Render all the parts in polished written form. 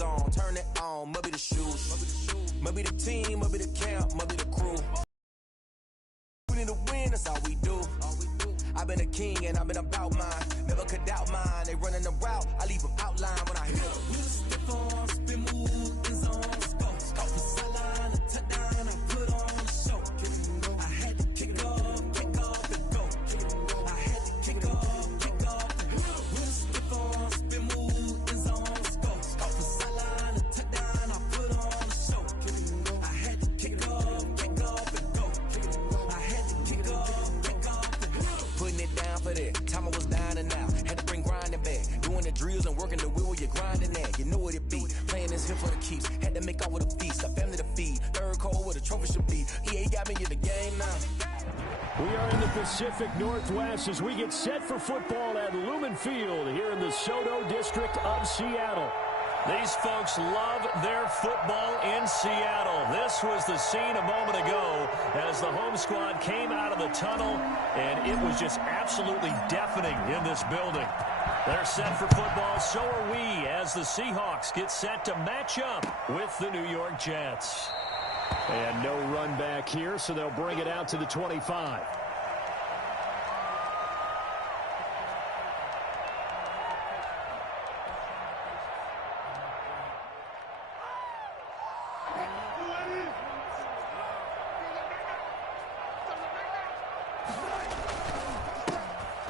zone. Turn it on, maybe the shoes. Maybe the team, maybe the camp, maybe the crew. We need to win, that's all we do. I've been a king and I've been about mine. Never could doubt mine. They running the route, I leave them outline when I hit them. We just stiff on, spin move, in zone, scope. Scope the sideline, a touchdown, I put on a show. I had to kick off and go. I had to kick off and go. We just stiff on, spin move, in zone, scope. Scope the sideline, a touchdown, I put on a show. I had to kick off and go. I had to kick off and go. Putting it down for that. Time I was down and out. Had to bring grinding back. Doing the drills and working the wheel where you're grinding at. You know what it be. Playing this here for the keeps. Had to make all with a feast. A family to feed. Third cold where the trophy should be. EA got me in the game now. We are in the Pacific Northwest as we get set for football at Lumen Field here in the Soto District of Seattle. These folks love their football in Seattle. This was the scene a moment ago as the home squad came out of the tunnel, and it was just absolutely deafening in this building. They're set for football, so are we, as the Seahawks get set to match up with the New York Jets. And no run back here, so they'll bring it out to the 25.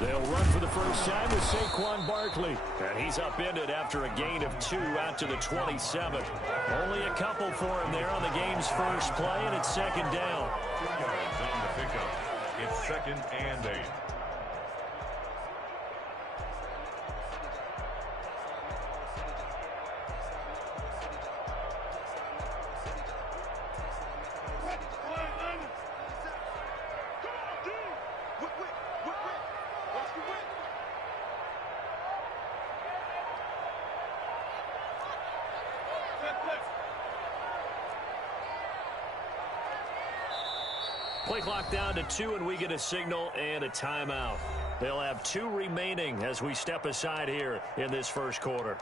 They'll run for the first time with Saquon Barkley. And he's upended after a gain of 2 out to the 27. Only a couple for him there on the game's first play, and it's second down. 2 yards on the pickup. It's 2nd and 8. Play clock down to 2, and we get a signal and a timeout. They'll have 2 remaining as we step aside here in this first quarter.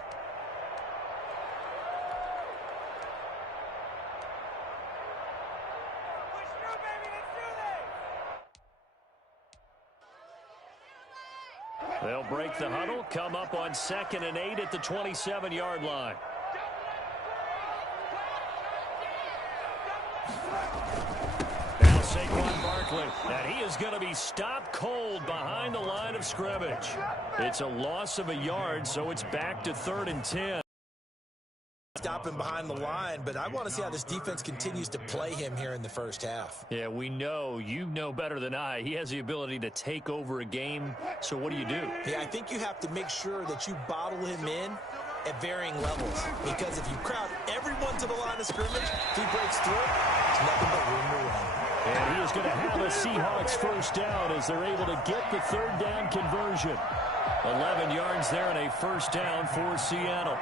They'll break the huddle, come up on 2nd and 8 at the 27-yard line. Saquon Barkley, and he is going to be stopped cold behind the line of scrimmage. It's a loss of a yard, so it's back to 3rd and 10. Stop him behind the line, but I want to see how this defense continues to play him here in the first half. Yeah, we know. You know better than I. He has the ability to take over a game, so what do? Yeah, I think you have to make sure that you bottle him in at varying levels, because if you crowd everyone to the line of scrimmage, if he breaks through, there's nothing but room to run. And he is going to have a Seahawks first down as they're able to get the 3rd down conversion. 11 yards there and a first down for Seattle.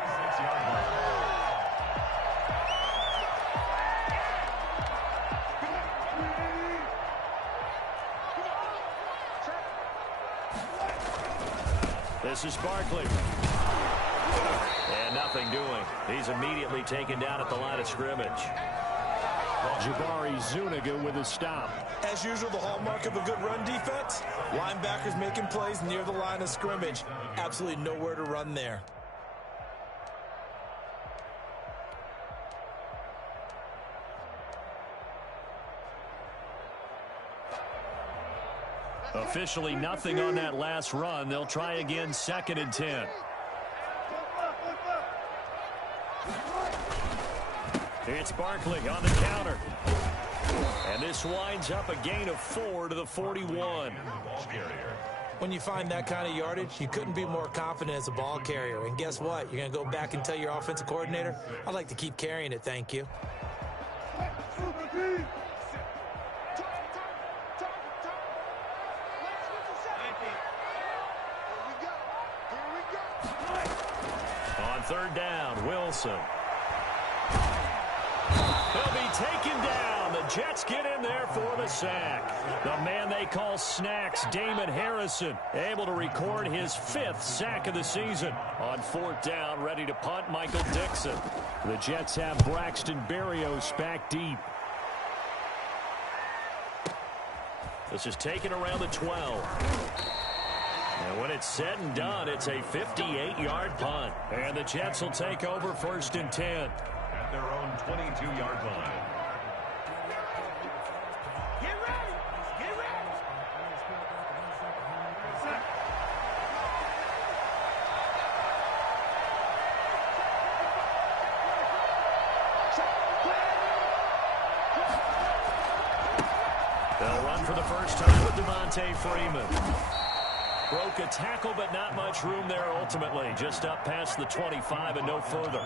This is Barkley. And nothing doing. He's immediately taken down at the line of scrimmage. Jabari Zuniga with a stop. As usual, the hallmark of a good run defense, linebackers making plays near the line of scrimmage. Absolutely nowhere to run there. Officially nothing on that last run. They'll try again, 2nd and 10. It's Barkley on the counter. And this winds up a gain of 4 to the 41. When you find that kind of yardage, you couldn't be more confident as a ball carrier. And guess what? You're going to go back and tell your offensive coordinator, I'd like to keep carrying it, thank you. On 3rd down, Wilson. He'll be taken down. The Jets get in there for the sack. The man they call Snacks, Damon Harrison, able to record his 5th sack of the season. On 4th down, ready to punt, Michael Dixon. The Jets have Braxton Berrios back deep. This is taken around the 12. And when it's said and done, it's a 58-yard punt. And the Jets will take over 1st and 10. At their own 22-yard line. Get ready! Get ready! They'll run for the first time with Devontae Freeman. Broke a tackle, but not much room there ultimately. Just up past the 25 and no further.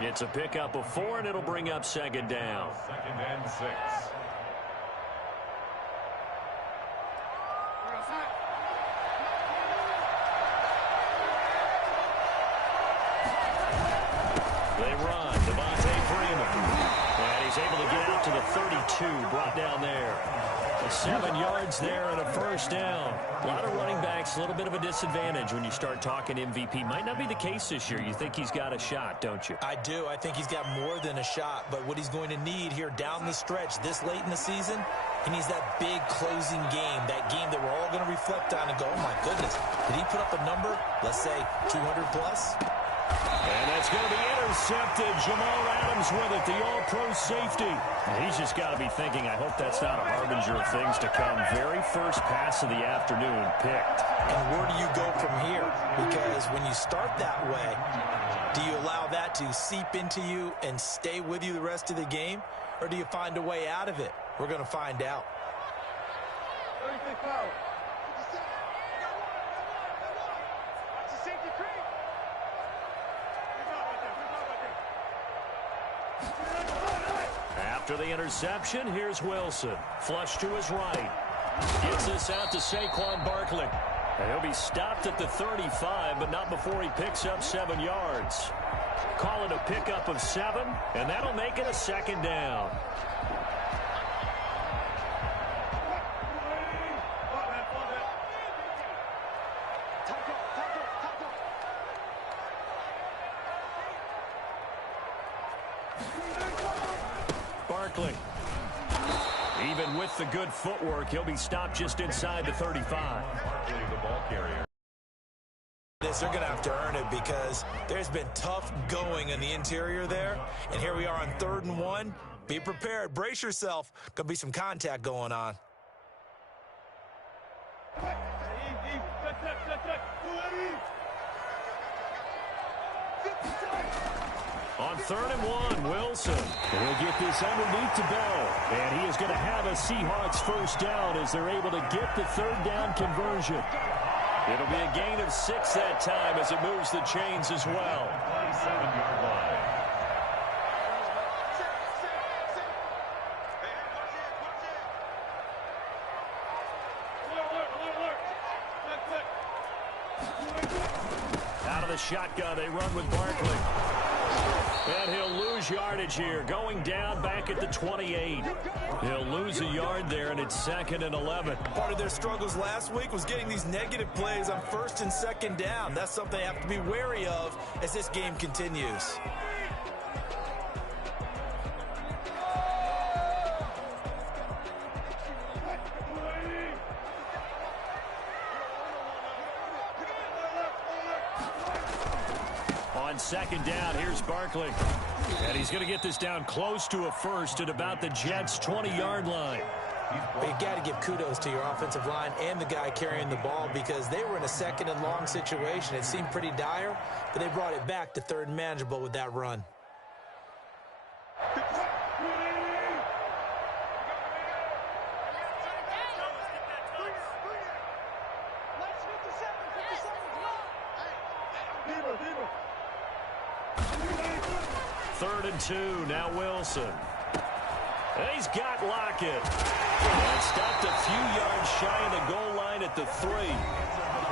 It's a pickup of 4, and it'll bring up 2nd down. 2nd and 6. They run. Devontae Freeman. And he's able to get out to the 32, brought down there. 7 yards there and a 1st down. A lot of running backs, a little bit of a disadvantage when you start talking MVP. Might not be the case this year. You think he's got a shot, don't you? I do. I think he's got more than a shot. But what he's going to need here down the stretch this late in the season, he needs that big closing game, that game that we're all going to reflect on and go, oh, my goodness, did he put up a number, let's say 200 plus? And that's going to be intercepted. Jamal Adams with it, the all-pro safety. He's just got to be thinking, I hope that's not a harbinger of things to come. Very first pass of the afternoon picked. And where do you go from here? Because when you start that way, do you allow that to seep into you and stay with you the rest of the game? Or do you find a way out of it? We're going to find out. After the interception, here's Wilson. Flush to his right. Gets this out to Saquon Barkley. And he'll be stopped at the 35, but not before he picks up 7 yards. Call it a pickup of 7, and that'll make it a 2nd down. Barkley. Even with the good footwork, he'll be stopped just inside the 35. Barkley, the ball carrier. They're going to have to earn it because there's been tough going in the interior there. And here we are on 3rd and 1. Be prepared. Brace yourself. Going to be some contact going on. On 3rd and 1, Wilson. He'll get this underneath to Bell. And he is going to have a Seahawks 1st down as they're able to get the 3rd down conversion. It'll be a gain of 6 that time as it moves the chains as well. 27-yard line. Out of the shotgun, they run with Barkley. And he'll lose yardage here, going down back at the 28. He'll lose a yard there, and it's 2nd and 11. Part of their struggles last week was getting these negative plays on 1st and 2nd down. That's something they have to be wary of as this game continues. On 2nd down, here's Barkley. And he's going to get this down close to a 1st at about the Jets' 20-yard line. But you got to give kudos to your offensive line and the guy carrying the ball because they were in a 2nd and long situation. It seemed pretty dire, but they brought it back to 3rd and manageable with that run. Third and 2, now Wilson. And he's got Lockett. And stopped a few yards shy of the goal line at the 3.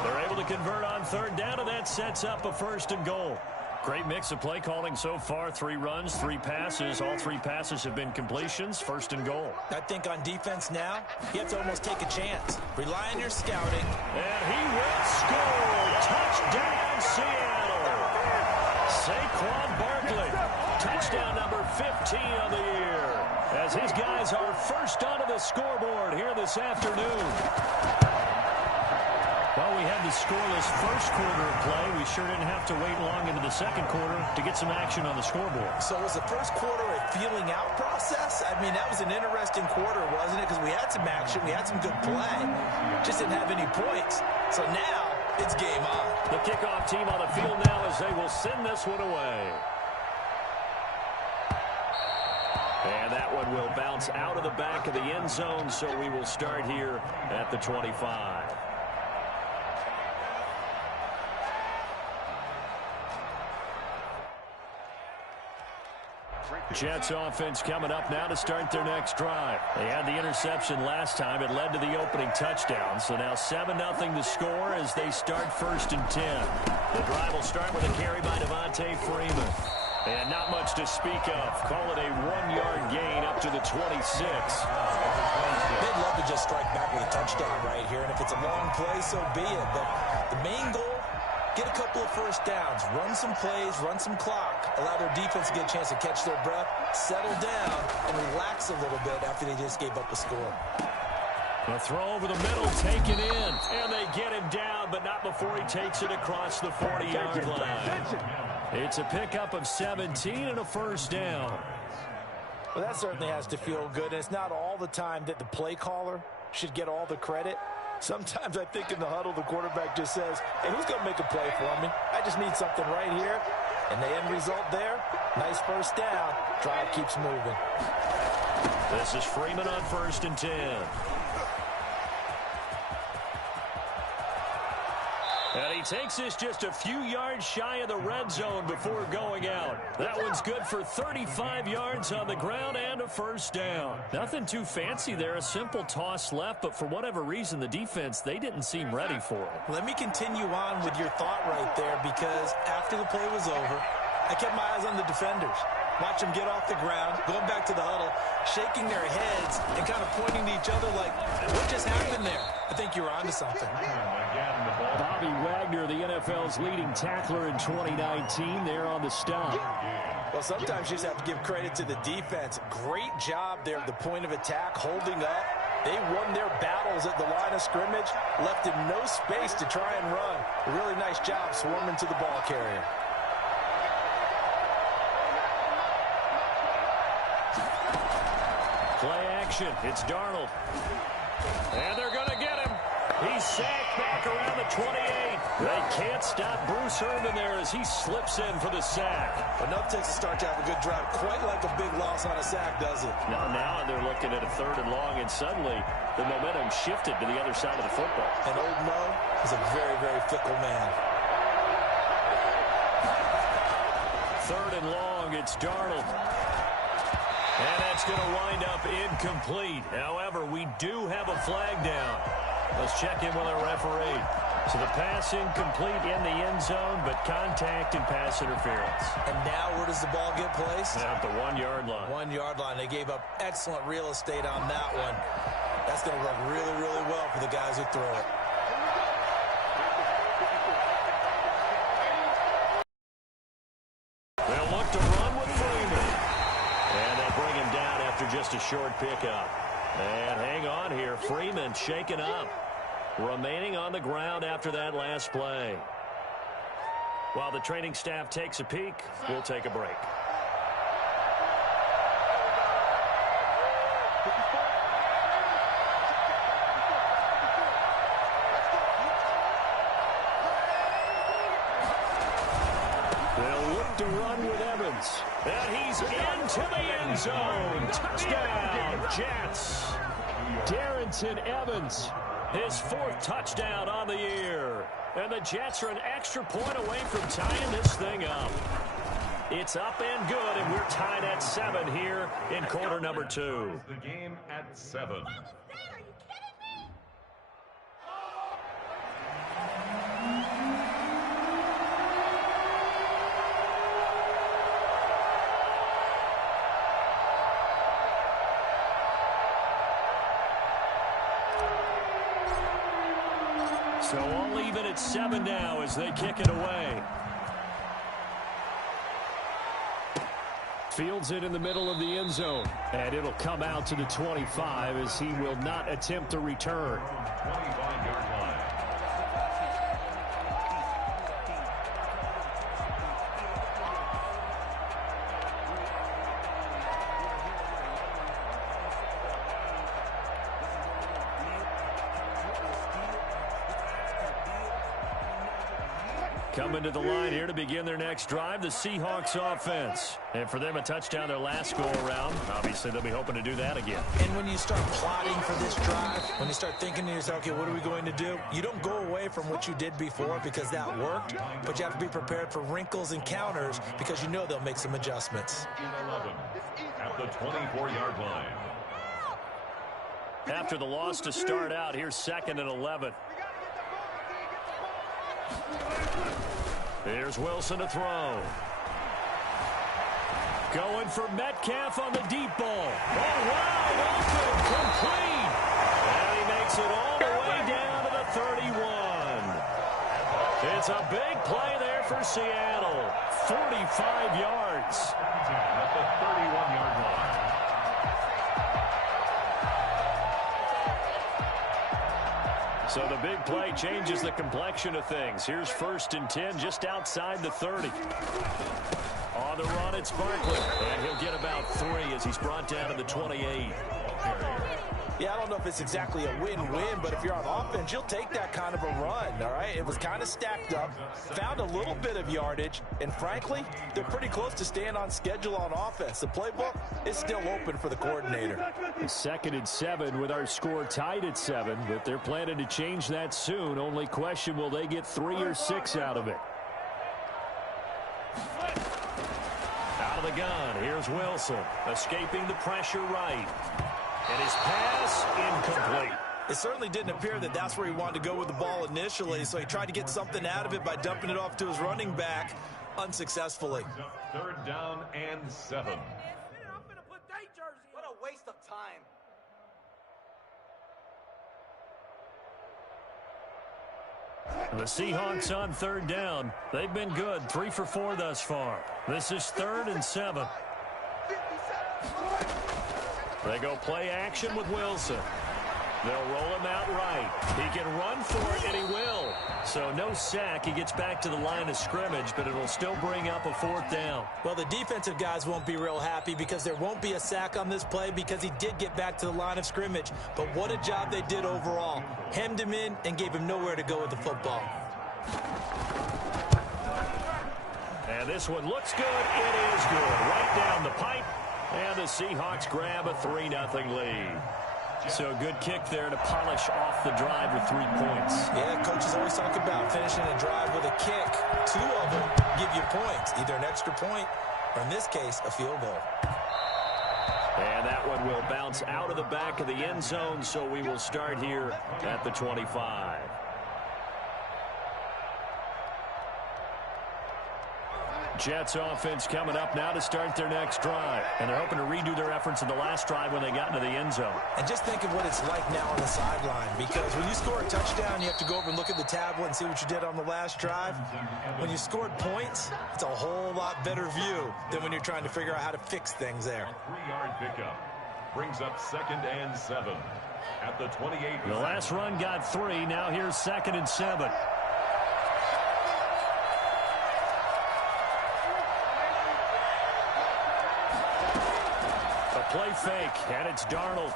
They're able to convert on 3rd down, and that sets up a 1st and goal. Great mix of play calling so far. 3 runs, 3 passes. All 3 passes have been completions. First and goal. I think on defense now, you have to almost take a chance. Rely on your scouting. And he will score. Touchdown, Seattle. Saquon Barkley. Touchdown number 15 on the year. As his guys are first onto the scoreboard here this afternoon. Well, we had the scoreless first quarter of play. We sure didn't have to wait long into the second quarter to get some action on the scoreboard. So was the first quarter a feeling out process? I mean, that was an interesting quarter, wasn't it? Because we had some action, we had some good play. Just didn't have any points. So now it's game on. The kickoff team on the field now as they will send this one away. And that one will bounce out of the back of the end zone, so we will start here at the 25. Jets offense coming up now to start their next drive. They had the interception last time. It led to the opening touchdown. So now 7-0 to score as they start first and 10. The drive will start with a carry by Devontae Freeman. And not much to speak of. Call it a 1-yard gain up to the 26. They'd love to just strike back with a touchdown right here. And if it's a long play, so be it. But the main goal, get a couple of first downs, run some plays, run some clock, allow their defense to get a chance to catch their breath, settle down, and relax a little bit after they just gave up a score. A throw over the middle, taken in, and they get him down, but not before he takes it across the 40-yard line. It's a pickup of 17 and a first down. Well, that certainly has to feel good, and it's not all the time that the play caller should get all the credit. Sometimes I think in the huddle, the quarterback just says, hey, who's going to make a play for me? I just need something right here. And the end result there, nice first down. Drive keeps moving. This is Freeman on first and 10. And he takes this just a few yards shy of the red zone before going out. That one's good for 35 yards on the ground and a first down. Nothing too fancy there, a simple toss left, but for whatever reason, the defense, they didn't seem ready for it. Let me continue on with your thought right there, because after the play was over, I kept my eyes on the defenders. Watch them get off the ground, going back to the huddle, shaking their heads and kind of pointing to each other like, what just happened there? I think you're onto something. Bobby Wagner, the NFL's leading tackler in 2019, there on the stop. Well, sometimes you just have to give credit to the defense. Great job there at the point of attack, holding up. They won their battles at the line of scrimmage, left him no space to try and run. A really nice job swarming to the ball carrier. Play action. It's Darnold. And they're going to get him. He's sacked back around the 28. They can't stop Bruce Irvin there as he slips in for the sack. Enough takes a start to have a good drive. Quite like a big loss on a sack, does it? Now they're looking at a 3rd and long, and suddenly the momentum shifted to the other side of the football. And old Mo is a very, very fickle man. 3rd and long, it's Darnold. And that's going to wind up incomplete. However, we do have a flag down. Let's check in with our referee. So the pass incomplete in the end zone, but contact and pass interference. And now where does the ball get placed? At the 1-yard line. 1-yard line. They gave up excellent real estate on that one. That's going to work really, really well for the guys who throw it. They'll look to run with Freeman. And they'll bring him down after just a short pickup. And hang on here. Freeman shaken up. Remaining on the ground after that last play. While the training staff takes a peek, we'll take a break. They'll look to run with Evans. And he's into the end zone. Touchdown, Jets. Darrington Evans, his 4th touchdown on the year. And the Jets are an extra point away from tying this thing up. It's up and good, and we're tied at 7 here in quarter number 2. The game at 7. So all even at 7 now as they kick it away. Fields it in the middle of the end zone. And it'll come out to the 25 as he will not attempt a return. 25-yard line. Coming to the line here to begin their next drive, the Seahawks offense. And for them, a touchdown their last go-around. Obviously, they'll be hoping to do that again. And when you start plotting for this drive, when you start thinking to yourself, okay, what are we going to do? You don't go away from what you did before because that worked, but you have to be prepared for wrinkles and counters because you know they'll make some adjustments. 11 at the 24-yard line. After the loss to start out, here's 2nd and 11. Here's Wilson to throw. Going for Metcalf on the deep ball. Oh, wide open, complete. And he makes it all the way down to the 31. It's a big play there for Seattle. 45 yards. At the 31-yard line. So the big play changes the complexion of things. Here's 1st and 10 just outside the 30. On the run, it's Barkley. And he'll get about 3 as he's brought down to the 28. Yeah, I don't know if it's exactly a win-win, but if you're on offense, you'll take that kind of a run, all right? It was kind of stacked up, found a little bit of yardage, and frankly, they're pretty close to staying on schedule on offense. The playbook is still open for the coordinator. 2nd and 7 with our score tied at 7, but they're planning to change that soon. Only question, will they get 3 or 6 out of it? Out of the gun, here's Wilson, escaping the pressure right. And his pass incomplete. It certainly didn't appear that that's where he wanted to go with the ball initially, so he tried to get something out of it by dumping it off to his running back unsuccessfully. 3rd down and 7. What a waste of time. The Seahawks on 3rd down. They've been good, 3 for 4 thus far. This is 3rd and 7. They go play action with Wilson. They'll roll him out right. He can run for it, and he will. So no sack. He gets back to the line of scrimmage, but it'll still bring up a 4th down. Well, the defensive guys won't be real happy because there won't be a sack on this play because he did get back to the line of scrimmage. But what a job they did overall. Hemmed him in and gave him nowhere to go with the football. And this one looks good. It is good. Right down the pipe. And the Seahawks grab a 3-0 lead. So a good kick there to polish off the drive with 3 points. Yeah, coaches always talk about finishing a drive with a kick. 2 of them give you points, either an extra point or, in this case, a field goal. And that one will bounce out of the back of the end zone, so we will start here at the 25. Jets offense coming up now to start their next drive. And they're hoping to redo their efforts in the last drive when they got into the end zone. And just think of what it's like now on the sideline, because when you score a touchdown, you have to go over and look at the tablet and see what you did on the last drive. When you scored points, it's a whole lot better view than when you're trying to figure out how to fix things there. A 3-yard pickup brings up 2nd and 7 at the 28. The last run got 3. Now here's 2nd and 7. Play fake, and it's Darnold.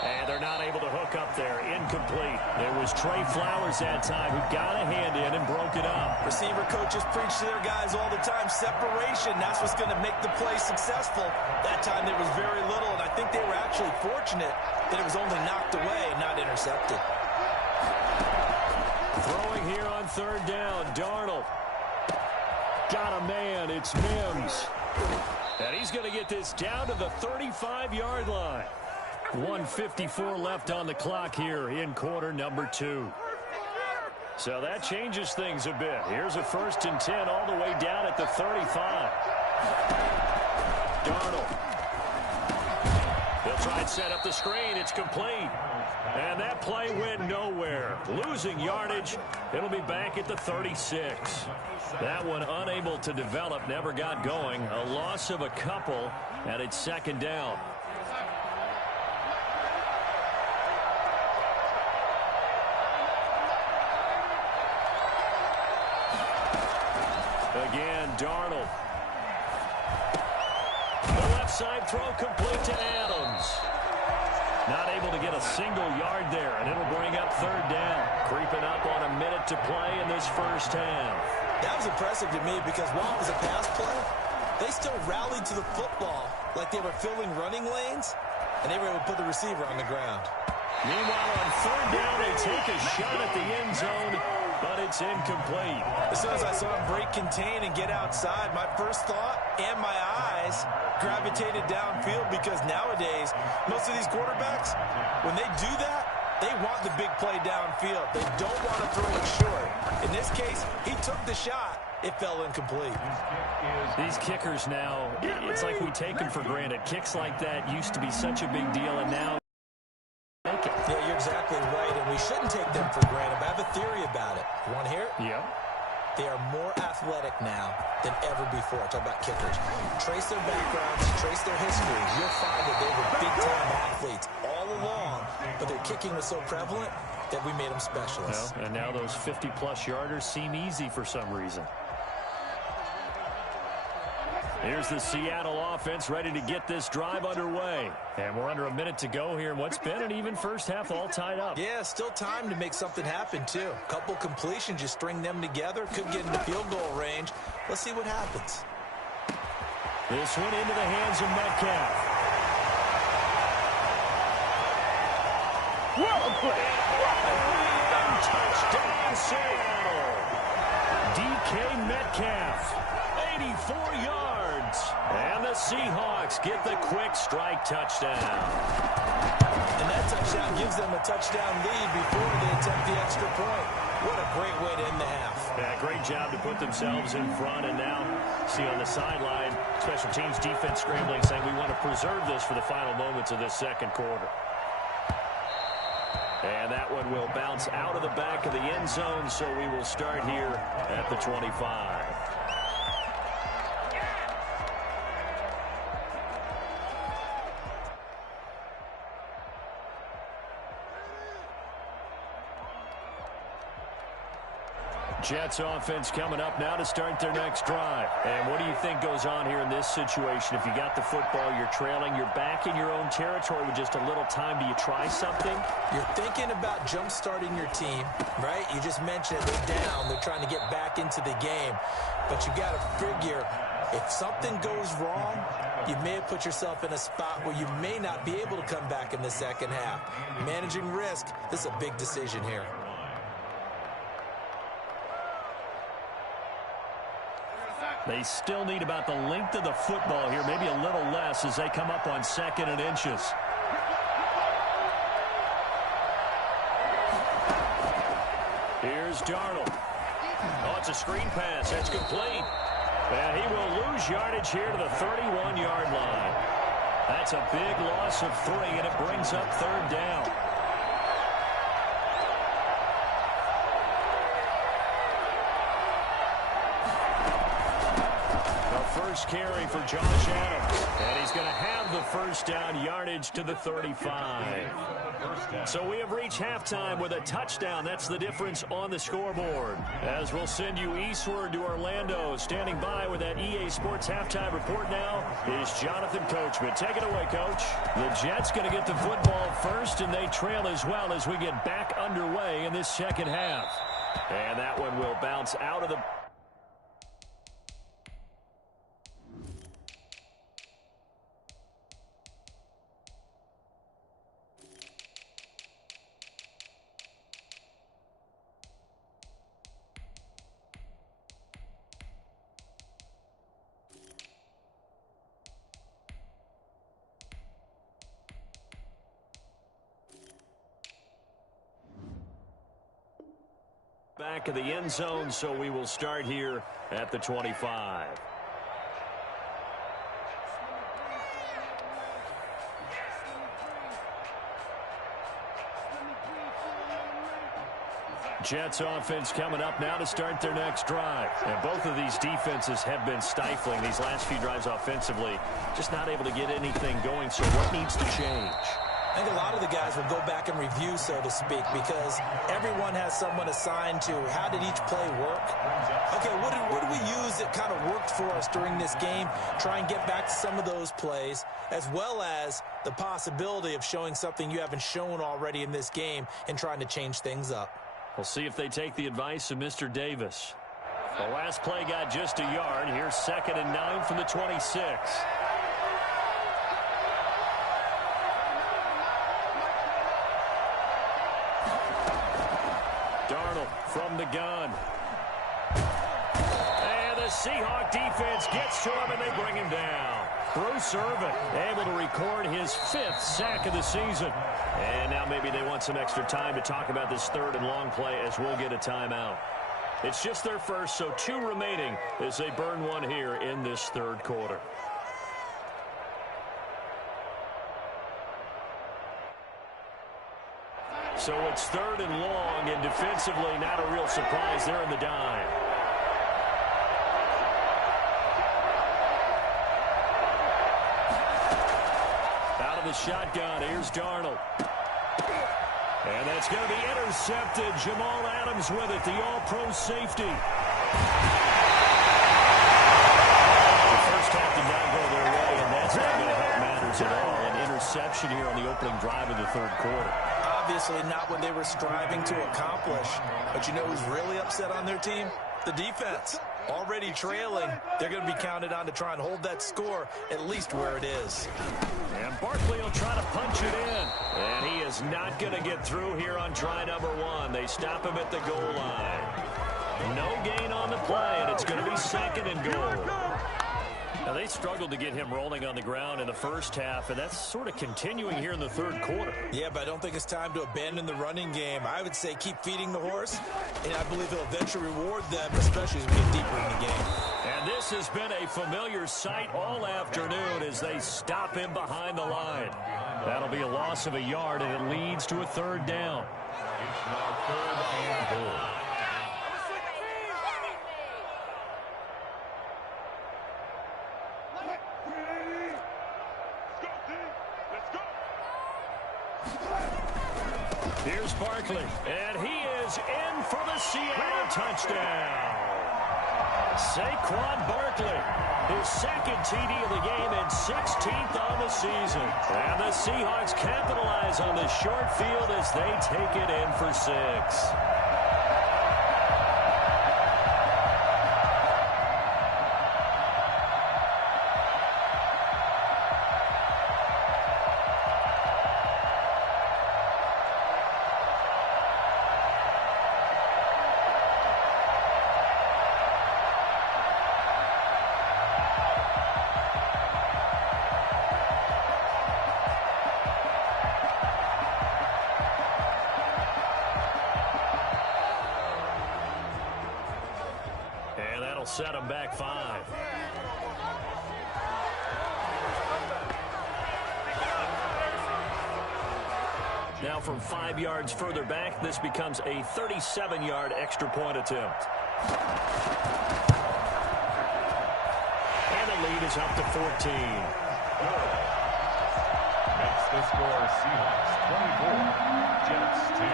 And they're not able to hook up there. Incomplete. There was Trey Flowers that time who got a hand in and broke it up. Receiver coaches preach to their guys all the time. Separation, that's what's going to make the play successful. That time there was very little, and I think they were actually fortunate that it was only knocked away and not intercepted. Throwing here on 3rd down, Darnold. Got a man, it's Mims. And he's going to get this down to the 35-yard line. 1:54 left on the clock here in quarter number 2. So that changes things a bit. Here's a 1st and 10 all the way down at the 35. Darnold. They'll try and set up the screen. It's complete. And that play went nowhere. Losing yardage. It'll be back at the 36. That one unable to develop, never got going. A loss of a couple, and it's second down. Again, Darnold. The left side throw complete to Adams. Not able to get a single yard there, and it'll bring up third down. Creeping up on a minute to play in this first half. That was impressive to me because while it was a pass play, they still rallied to the football like they were filling running lanes, and they were able to put the receiver on the ground. Meanwhile, on third down, they take a shot at the end zone, but it's incomplete. As soon as I saw him break contain and get outside, my first thought and my eyes gravitated downfield because nowadays, most of these quarterbacks, when they do that, they want the big play downfield. They don't want to throw it short. In this case, he took the shot. It fell incomplete. These kickers now, it's like we take them for granted. Kicks like that used to be such a big deal, and now make it. Yeah, you're exactly right, and we shouldn't take them for granted. But I have a theory about it. You want to hear it? Yeah. They are more athletic now than ever before. Talk about kickers. Trace their backgrounds, trace their history. You'll find that they were big-time athletes all along, but their kicking was so prevalent that we made them specialists. Well, and now those 50-plus yarders seem easy for some reason. Here's the Seattle offense ready to get this drive underway. And we're under a minute to go here in what's been an even first half, all tied up. Yeah, still time to make something happen, too. Couple completions, you string them together, could get into field goal range. Let's see what happens. This one into the hands of Metcalf. Well played. Touchdown, Seattle. DK Metcalf, 84 yards. And the Seahawks get the quick strike touchdown. And that touchdown gives them a touchdown lead before they attempt the extra point. What a great way to end the half. Yeah, great job to put themselves in front. And now, see on the sideline, special teams defense scrambling, saying we want to preserve this for the final moments of this second quarter. And that one will bounce out of the back of the end zone, so we will start here at the 25. Jets offense coming up now to start their next drive. And what do you think goes on here in this situation? If you got the football, you're trailing, you're back in your own territory with just a little time. Do you try something? You're thinking about jump-starting your team, right? You just mentioned it. They're down. They're trying to get back into the game. But you got to figure, if something goes wrong, you may have put yourself in a spot where you may not be able to come back in the second half. Managing risk, this is a big decision here. They still need about the length of the football here, maybe a little less as they come up on 2nd and inches. Here's Darnold. Oh, it's a screen pass. That's complete. And he will lose yardage here to the 31-yard line. That's a big loss of 3, and it brings up third down. First carry for Josh Adams. And he's going to have the first down, yardage to the 35. So we have reached halftime with a touchdown. That's the difference on the scoreboard. As we'll send you eastward to Orlando. Standing by with that EA Sports halftime report now is Jonathan Coachman. Take it away, Coach. The Jets going to get the football first, and they trail as well as we get back underway in this second half. And that one will bounce out of the... back of the end zone, so we will start here at the 25. Jets offense coming up now to start their next drive. And both of these defenses have been stifling these last few drives offensively. Just not able to get anything going. So what needs to change? I think a lot of the guys will go back and review, so to speak, because everyone has someone assigned to how did each play work. Okay, what did we use that kind of worked for us during this game? Try and get back to some of those plays, as well as the possibility of showing something you haven't shown already in this game and trying to change things up. We'll see if they take the advice of Mr. Davis. The last play got just a yard. Here's 2nd and 9 from the 26. Darnold from the gun. And the Seahawks defense gets to him, and they bring him down. Bruce Irvin able to record his 5th sack of the season. And now maybe they want some extra time to talk about this 3rd and long play as we'll get a timeout. It's just their first, so 2 remaining as they burn one here in this 3rd quarter. So it's 3rd and long, and defensively not a real surprise there in the dime. Out of the shotgun, here's Darnold. And that's going to be intercepted. Jamal Adams with it, the all-pro safety. The first half did not go their way, and that's not going to help matters at all. An interception here on the opening drive of the 3rd quarter. Obviously not what they were striving to accomplish. But you know who's really upset on their team? The defense. Already trailing. They're going to be counted on to try and hold that score at least where it is. And Barkley will try to punch it in. And he is not going to get through here on try number 1. They stop him at the goal line. No gain on the play, and it's going to be 2nd and goal. Now, they struggled to get him rolling on the ground in the first half, and that's sort of continuing here in the 3rd quarter. Yeah, but I don't think it's time to abandon the running game. I would say keep feeding the horse, and I believe he'll eventually reward them, especially as we get deeper in the game. And this has been a familiar sight all afternoon as they stop him behind the line. That'll be a loss of a yard, and it leads to a 3rd down. It's now 3rd and goal. Here's Barkley, and he is in for the Seattle touchdown. Saquon Barkley, his 2nd TD of the game and 16th on the season. And the Seahawks capitalize on the short field as they take it in for 6. Set him back 5. Now from 5 yards further back, this becomes a 37-yard extra point attempt. And the lead is up to 14. Makes the score Seahawks 24, Jets 10.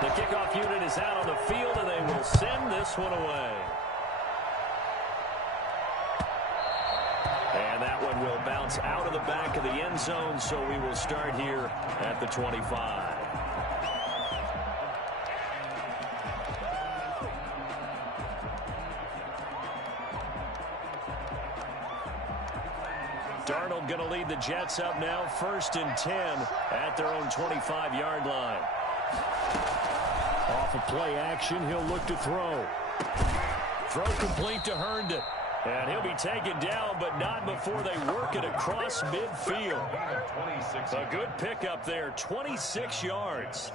The kickoff unit is out on the field, and they will send this one away. And that one will bounce out of the back of the end zone, so we will start here at the 25. Darnold going to lead the Jets up now, 1st and 10 at their own 25-yard line. Off of play action, he'll look to throw. Throw complete to Herndon. And he'll be taken down, but not before they work it across midfield. A good pickup there, 26 yards.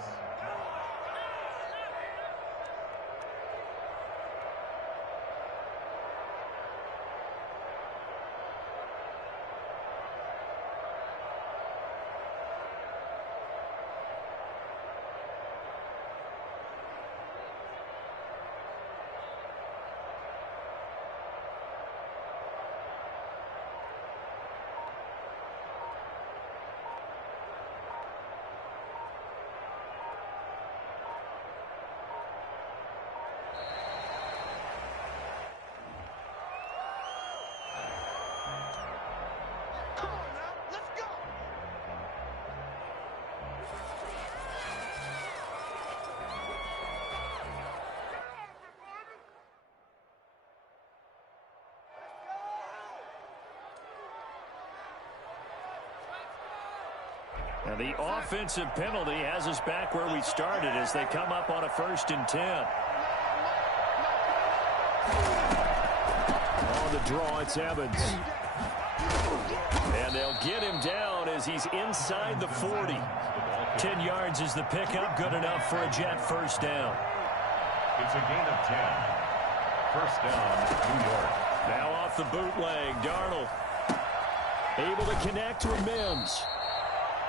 And the offensive penalty has us back where we started as they come up on a 1st and 10. On the draw, it's Evans. And they'll get him down as he's inside the 40. 10 yards is the pickup, good enough for a Jet 1st down. It's a gain of 10. 1st down, New York. Now off the bootleg, Darnold. Able to connect with Mims.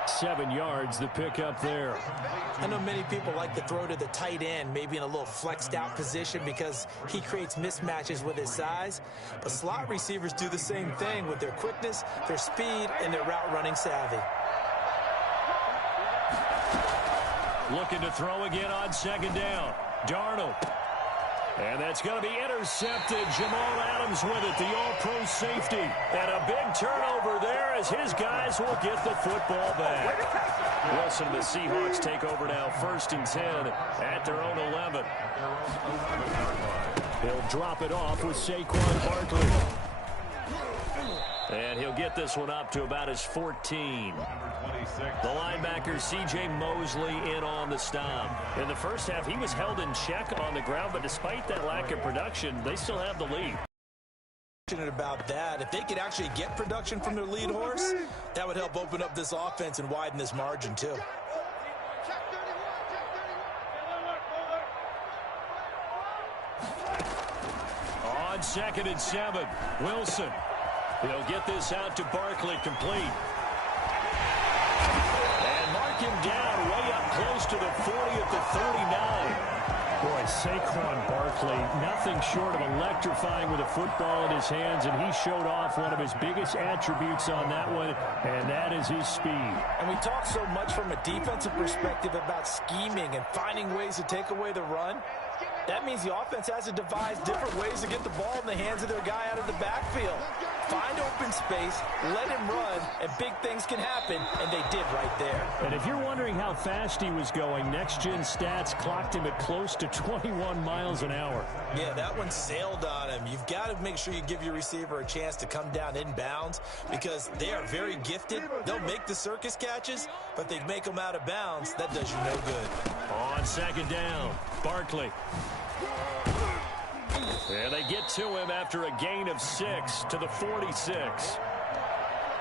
7 yards, the pickup there. I know many people like to throw to the tight end, maybe in a little flexed out position because he creates mismatches with his size. But slot receivers do the same thing with their quickness, their speed, and their route running savvy. Looking to throw again on 2nd down. Darnold. And that's going to be intercepted. Jamal Adams with it, the all-pro safety. And a big turnover there as his guys will get the football back. Wilson and the Seahawks take over now, 1st and 10 at their own 11. He'll drop it off with Saquon Barkley. And he'll get this one up to about his 14. The linebacker, C.J. Mosley, in on the stop. In the first half, he was held in check on the ground, but despite that lack of production, they still have the lead. About that, if they could actually get production from their lead horse, that would help open up this offense and widen this margin, too. On 2nd and 7, Wilson. He'll get this out to Barkley, complete. And mark him down way up close to the 40 at the 39. Boy, Saquon Barkley, nothing short of electrifying with a football in his hands, and he showed off one of his biggest attributes on that one, and that is his speed. And we talk so much from a defensive perspective about scheming and finding ways to take away the run. That means the offense has to devise different ways to get the ball in the hands of their guy out of the backfield. Find open space, let him run, and big things can happen, and they did right there. And if you're wondering how fast he was going, next-gen stats clocked him at close to 21 miles an hour. Yeah, that one sailed on him. You've got to make sure you give your receiver a chance to come down inbounds because they are very gifted. They'll make the circus catches, but if they make them out of bounds, that does you no good. On 2nd down, Barkley. And they get to him after a gain of 6 to the 46.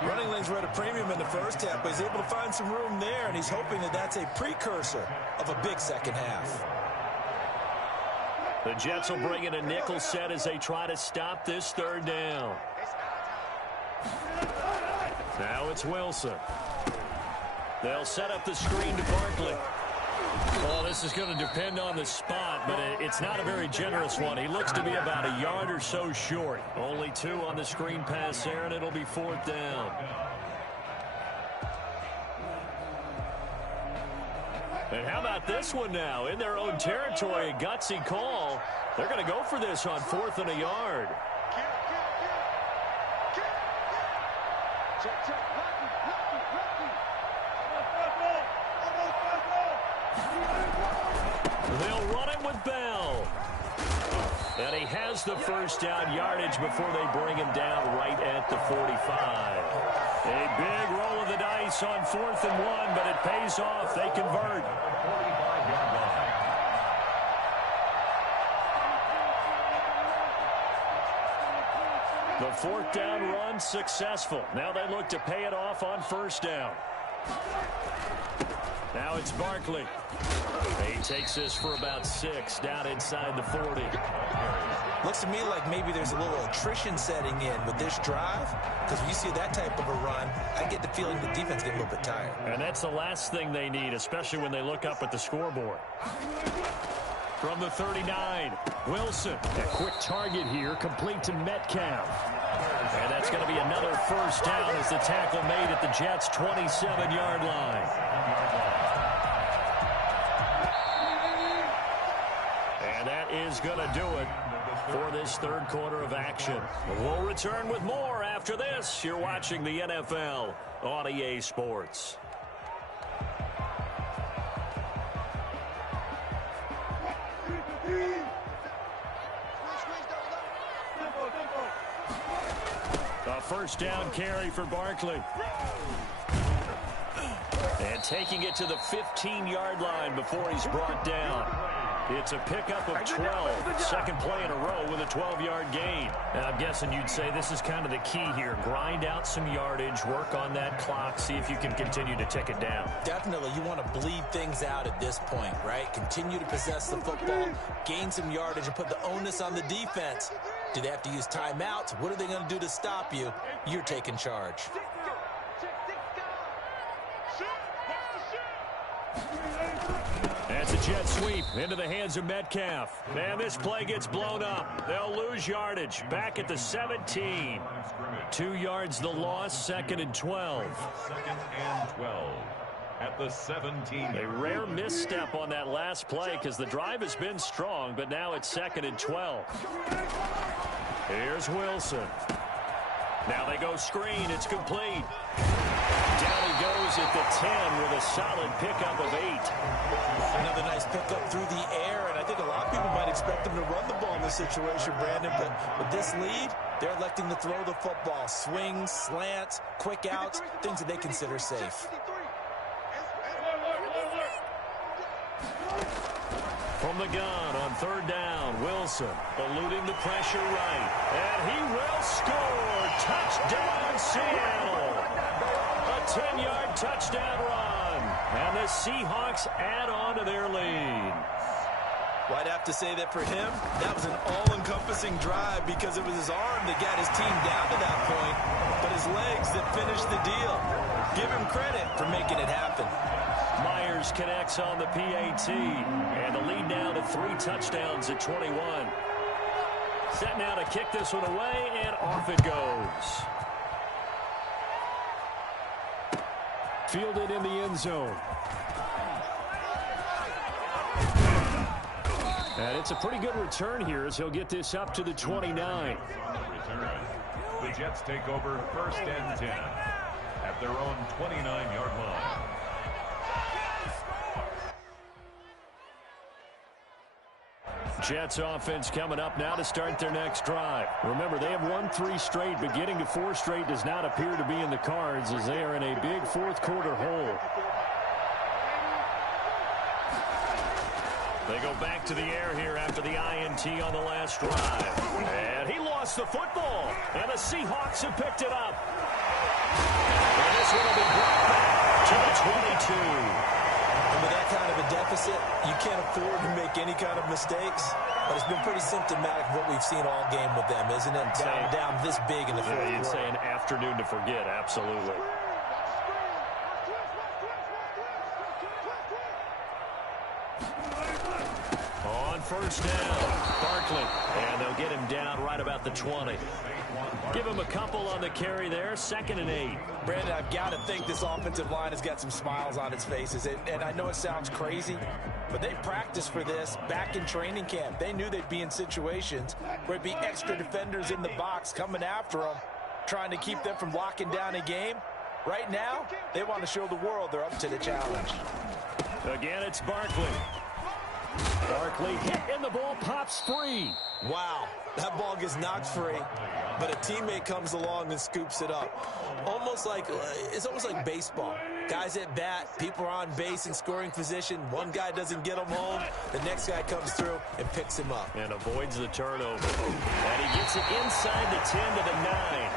Running lanes were at a premium in the first half, but he's able to find some room there, and he's hoping that that's a precursor of a big second half. The Jets will bring in a nickel set as they try to stop this 3rd down. Now it's Wilson. They'll set up the screen to Barkley. Well, this is going to depend on the spot, but it's not a very generous one. He looks to be about a yard or so short. Only 2 on the screen pass there, and it'll be 4th down. And how about this one now? In their own territory, a gutsy call. They're going to go for this on 4th and a yard. They'll run it with Bell. And he has the 1st down yardage before they bring him down right at the 45. A big roll of the dice on 4th and 1, but it pays off. They convert. The 4th down run successful. Now they look to pay it off on 1st down. Now it's Barkley. He takes this for about 6 down inside the 40. Looks to me like maybe there's a little attrition setting in with this drive, because when you see that type of a run, I get the feeling the defense get a little bit tired. And that's the last thing they need, especially when they look up at the scoreboard. From the 39, Wilson. A quick target here, complete to Metcalf. And that's going to be another 1st down as the tackle made at the Jets' 27-yard line. And that is going to do it for this 3rd quarter of action. We'll return with more after this. You're watching the NFL on EA Sports. A 1st down carry for Barkley. And taking it to the 15-yard line before he's brought down. It's a pickup of 12. Second play in a row with a 12-yard gain. Now, I'm guessing you'd say this is kind of the key here. Grind out some yardage, work on that clock, see if you can continue to tick it down. Definitely, you want to bleed things out at this point, right? Continue to possess the football, gain some yardage, and put the onus on the defense. Do they have to use timeouts? What are they going to do to stop you? You're taking charge. That's a jet sweep into the hands of Metcalf. And this play gets blown up. They'll lose yardage. Back at the 17. 2 yards the loss, 2nd and 12. 2nd and 12 at the 17. A rare misstep on that last play because the drive has been strong, but now it's 2nd and 12. Here's Wilson. Now they go screen. It's complete. Down he goes at the 10 with a solid pickup of 8. Another nice pickup through the air, and I think a lot of people might expect them to run the ball in this situation, Brandon, but with this lead, they're electing to throw the football. Swings, slants, quick outs, things that they consider safe. From the gun on 3rd down, Wilson eluding the pressure right. And he will score. Touchdown, Seattle. A 10-yard touchdown run. And the Seahawks add on to their lead. Well, I'd have to say that for him, that was an all-encompassing drive because it was his arm that got his team down to that point, but his legs that finished the deal. Give him credit for making it happen. Myers connects on the PAT, and the lead now to 3 touchdowns at 21. Set now to kick this one away, and off it goes. Fielded in the end zone. And it's a pretty good return here as he'll get this up to the 29. Return. The Jets take over 1st and 10 at their own 29-yard line. Jets offense coming up now to start their next drive. Remember, they have won 3 straight, but getting to 4 straight does not appear to be in the cards as they are in a big 4th quarter hole. They go back to the air here after the INT on the last drive. And he lost the football, and the Seahawks have picked it up. And this one will be brought back to the 22. And with that kind of a deficit, you can't afford to make any kind of mistakes. But it's been pretty symptomatic of what we've seen all game with them, isn't it? Down this big in the 4th quarter. You'd say an afternoon to forget, absolutely. On 1st down, Barkley. And they'll get him down right about the 20. Give him a couple on the carry there, 2nd and 8. Brandon, I've got to think this offensive line has got some smiles on its faces. And I know it sounds crazy, but they practiced for this back in training camp. They knew they'd be in situations where it'd be extra defenders in the box coming after them, trying to keep them from locking down a game. Right now, they want to show the world they're up to the challenge. Again, it's Barkley. Barkley hit, and the ball pops free. Wow, that ball gets knocked free, but a teammate comes along and scoops it up. It's almost like baseball. Guys at bat, people are on base in scoring position. One guy doesn't get him home. The next guy comes through and picks him up. And avoids the turnover. And he gets it inside the 10 to the 9.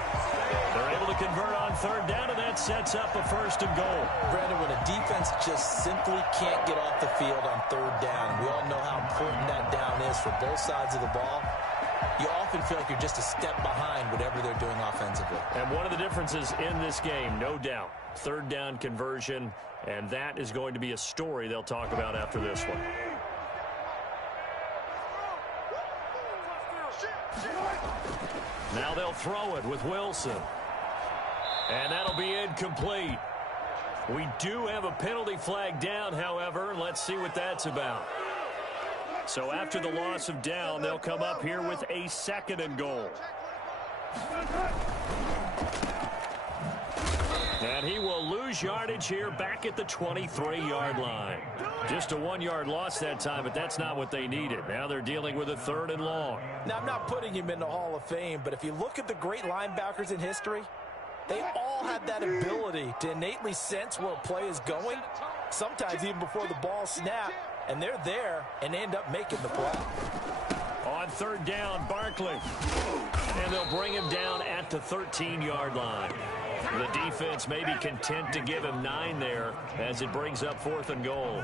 They're able to convert on 3rd down, and that sets up a 1st and goal. Brandon, when a defense just simply can't get off the field on 3rd down, we all know how important that down is for both sides of the ball. You often feel like you're just a step behind whatever they're doing offensively. And one of the differences in this game, no doubt, 3rd down conversion, and that is going to be a story they'll talk about after this one. Now they'll throw it with Wilson. And that'll be incomplete. We do have a penalty flag down, however. Let's see what that's about. So after the loss of down, they'll come up here with a 2nd and goal. And he will lose yardage here back at the 23-yard line. Just a 1-yard loss that time, but that's not what they needed. Now they're dealing with a 3rd and long. Now, I'm not putting him in the Hall of Fame, but if you look at the great linebackers in history, They all have that ability to innately sense where a play is going, sometimes even before the ball snaps, and they're there and end up making the play. On third down, Barkley. And they'll bring him down at the 13-yard line. The defense may be content to give him 9 there as it brings up 4th and goal.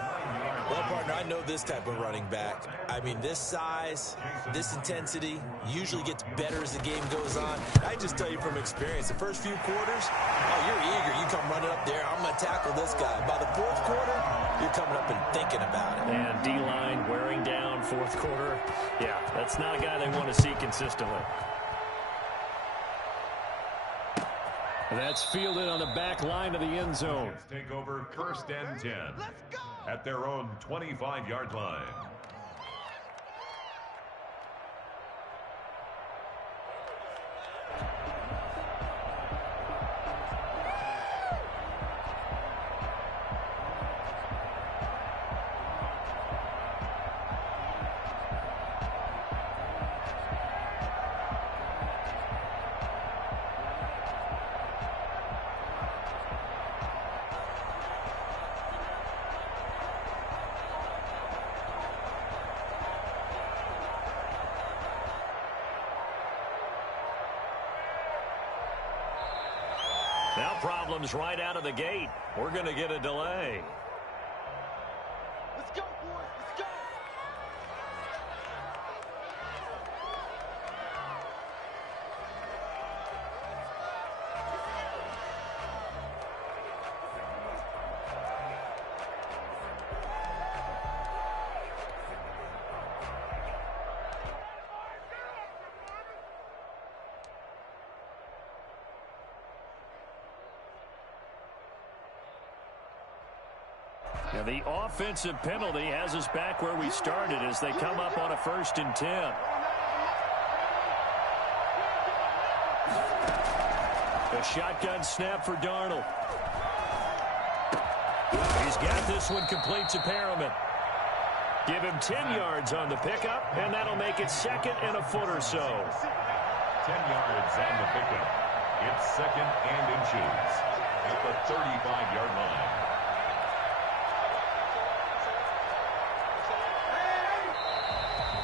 Well, partner, I know this type of running back. I mean, this size, this intensity usually gets better as the game goes on. I just tell you from experience, the first few quarters, oh, you're eager. You come running up there, I'm going to tackle this guy. By the 4th quarter, you're coming up and thinking about it. And D-line wearing down 4th quarter. Yeah, that's not a guy they want to see consistently. That's fielded on the back line of the end zone. Take over 1st and 10 at their own 25-yard line. Now problems right out of the gate. We're going to get a delay. Let's go, boys. Let's go. Now the offensive penalty has us back where we started as they come up on a 1st and 10. A shotgun snap for Darnold. He's got this one complete to Perriman. Give him 10 yards on the pickup, and that'll make it 2nd and a foot or so. 10 yards on the pickup. It's 2nd and inches at the 35-yard line.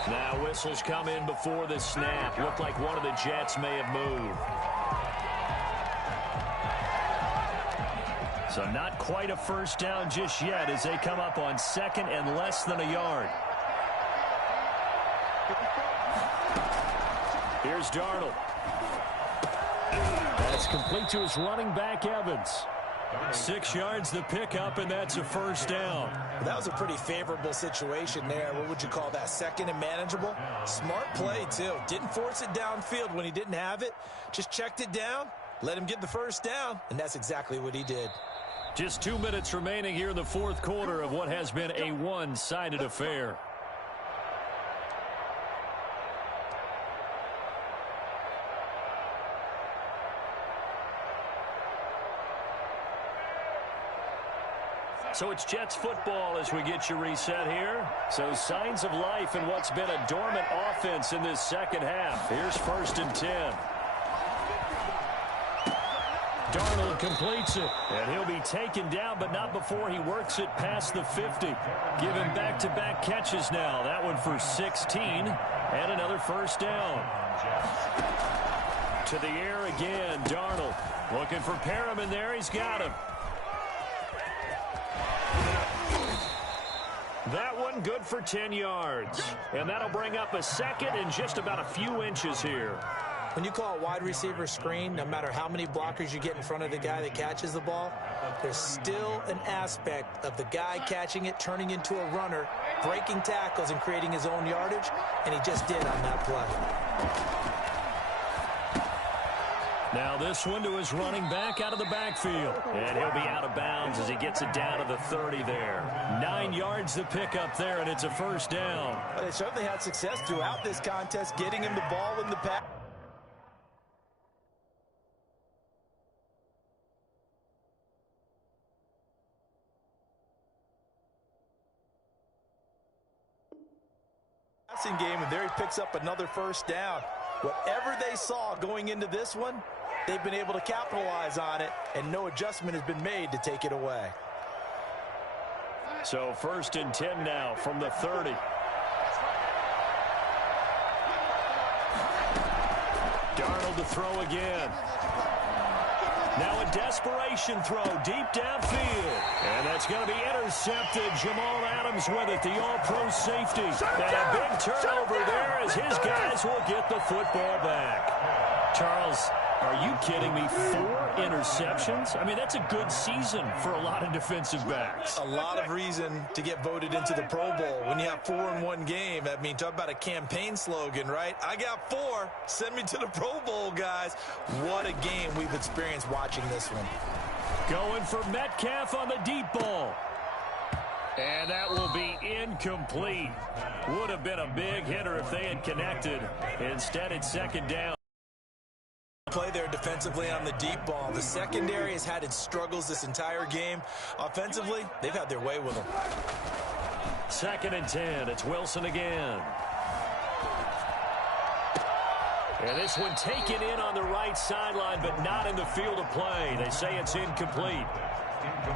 Now whistles come in before the snap. Looked like one of the Jets may have moved. So not quite a 1st down just yet as they come up on 2nd and less than a yard. Here's Darnold. That's complete to his running back, Evans. 6 yards the pickup, and that's a 1st down. That was a pretty favorable situation there. What would you call that? 2nd and manageable? Smart play, too. Didn't force it downfield when he didn't have it. Just checked it down, let him get the 1st down, and that's exactly what he did. Just 2 minutes remaining here in the 4th quarter of what has been a one-sided affair. So it's Jets football as we get you reset here. So signs of life in what's been a dormant offense in this 2nd half. Here's 1st and 10. Darnold completes it, and he'll be taken down, but not before he works it past the 50. Given back-to-back catches now. That one for 16, and another 1st down. To the air again, Darnold. Looking for Perriman there. He's got him. That one good for 10 yards. And that'll bring up a 2nd and just about a few inches here. When you call a wide receiver screen, no matter how many blockers you get in front of the guy that catches the ball, there's still an aspect of the guy catching it, turning into a runner, breaking tackles and creating his own yardage, and he just did on that play. Now this one to his running back out of the backfield. And he'll be out of bounds as he gets it down to the 30 there. 9 yards the pickup there, and it's a 1st down. But they certainly had success throughout this contest, getting him the ball in the pass. Passing game, and there he picks up another 1st down. Whatever they saw going into this one, they've been able to capitalize on it, and no adjustment has been made to take it away. So 1st and 10 now from the 30. Darnold to throw again. Now a desperation throw deep downfield. And that's going to be intercepted. Jamal Adams with it, the all-pro safety. And a big turnover there as his guys will get the football back. Charles, are you kidding me? 4 interceptions? I mean, that's a good season for a lot of defensive backs. A lot of reason to get voted into the Pro Bowl. When you have 4 in one game, I mean, talk about a campaign slogan, right? I got 4. Send me to the Pro Bowl, guys. What a game we've experienced watching this one. Going for Metcalf on the deep ball. And that will be incomplete. Would have been a big hitter if they had connected. Instead, it's 2nd down. Play there defensively on the deep ball. The secondary has had its struggles this entire game. Offensively, they've had their way with them. 2nd and 10. It's Wilson again. And this one taken in on the right sideline, but not in the field of play. They say it's incomplete.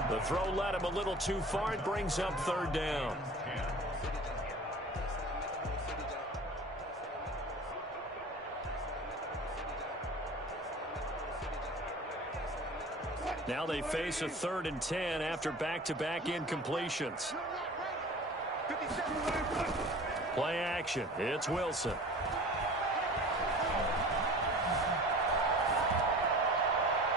The throw led him a little too far. It brings up 3rd down. Now they face a 3rd and 10 after back-to-back incompletions. Play action. It's Wilson.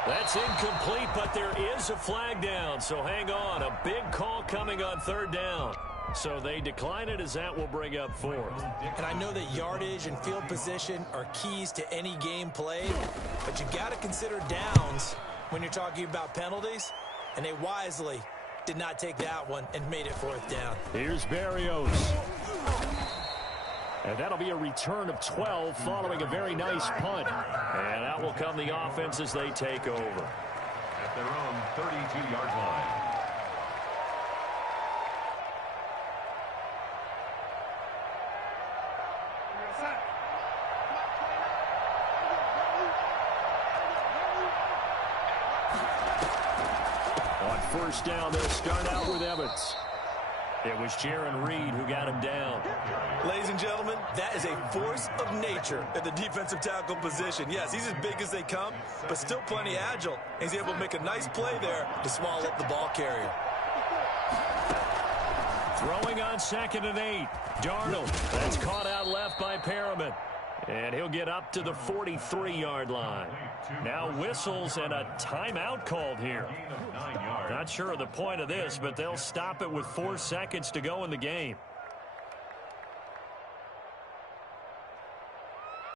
That's incomplete, but there is a flag down, so hang on. A big call coming on 3rd down. So they decline it as that will bring up 4th. And I know that yardage and field position are keys to any game played, but you've got to consider downs when you're talking about penalties, and they wisely did not take that one and made it 4th down. Here's Berrios. And that'll be a return of 12 following a very nice punt. And out will come the offense as they take over. At their own 32-yard line. On 1st down, they'll start out with Evans. It was Jaron Reed who got him down. Ladies and gentlemen, that is a force of nature at the defensive tackle position. Yes, he's as big as they come, but still plenty agile. He's able to make a nice play there to swallow up the ball carrier. Throwing on 2nd and 8. Darnold. That's caught out left by Perriman. And he'll get up to the 43-yard line. Now whistles and a timeout called here. Not sure of the point of this, but they'll stop it with 4 seconds to go in the game.